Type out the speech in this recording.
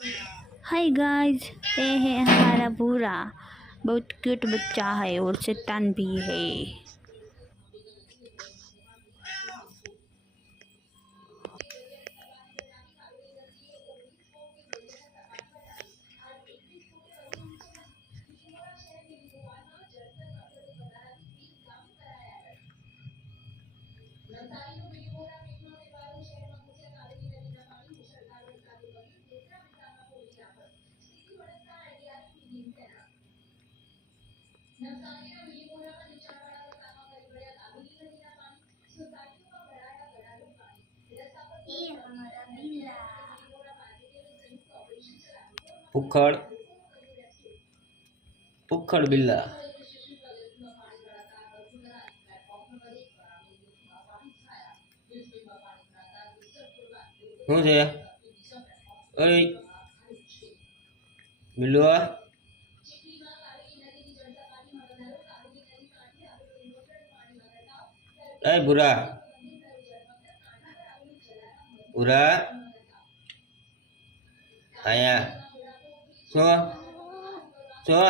Hi guys, ये है हमारा भूरा। बहुत क्यूट बच्चा है और शैतान भी है। पुखड़ पुखड़ बिल्ला શું છે? ઓય બિલ્લુ એ ભૂરા ભૂરા અહીંયા શું શું